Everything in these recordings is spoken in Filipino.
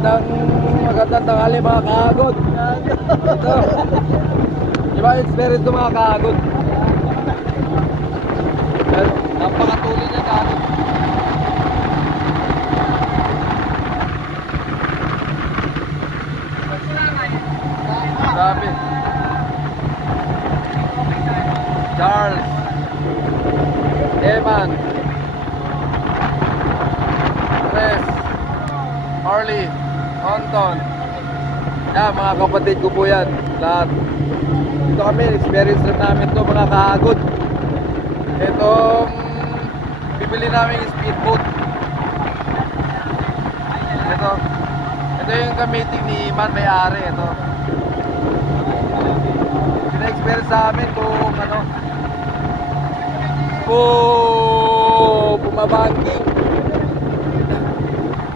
Magandang tanghali mga kaagod. Ito. Diba experience ng mga kaagod? Napakatuloy niya kaagod. Grabe. Charles, Eman, Tres, Harley, Anton. Yan, mga kapatid ko po yan. Lahat. Dito kami, experience lang namin to mga kaagod. Itong bibili namin yung speedboat. Ito yung gamitin ni Iman, may-ari. Ito. Pina-experience sa amin kung ano, kung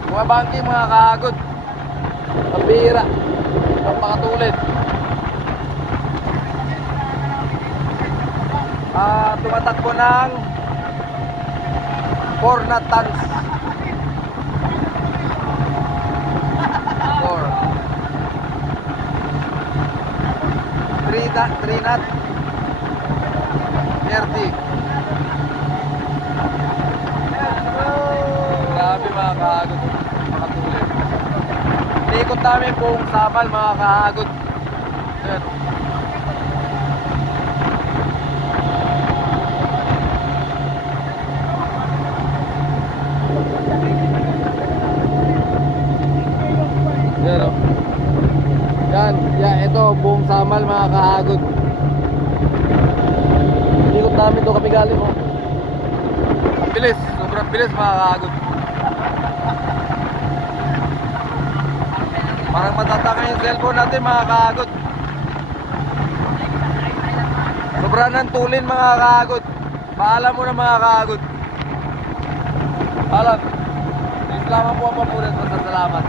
bumabangking mga kaagod. Pambira. Napakatulid. Tumatakbo ng 4 knot tons. 3 knot 30. Grabe mga kaagod. Makatulid. Iikot namin buong Samal mga kaagod. Ayan. Yan o. Yan, ito buong Samal mga kaagod. Iikot namin doon kami galing o. Ang bilis, sobrang bilis mga kaagod. Parang matatangay yung cellphone natin mga kaagod. Sobrang ng tulin mga kaagod. Paalam mo na mga kaagod. Paalam. Salamat po ang pamulit. Salamat.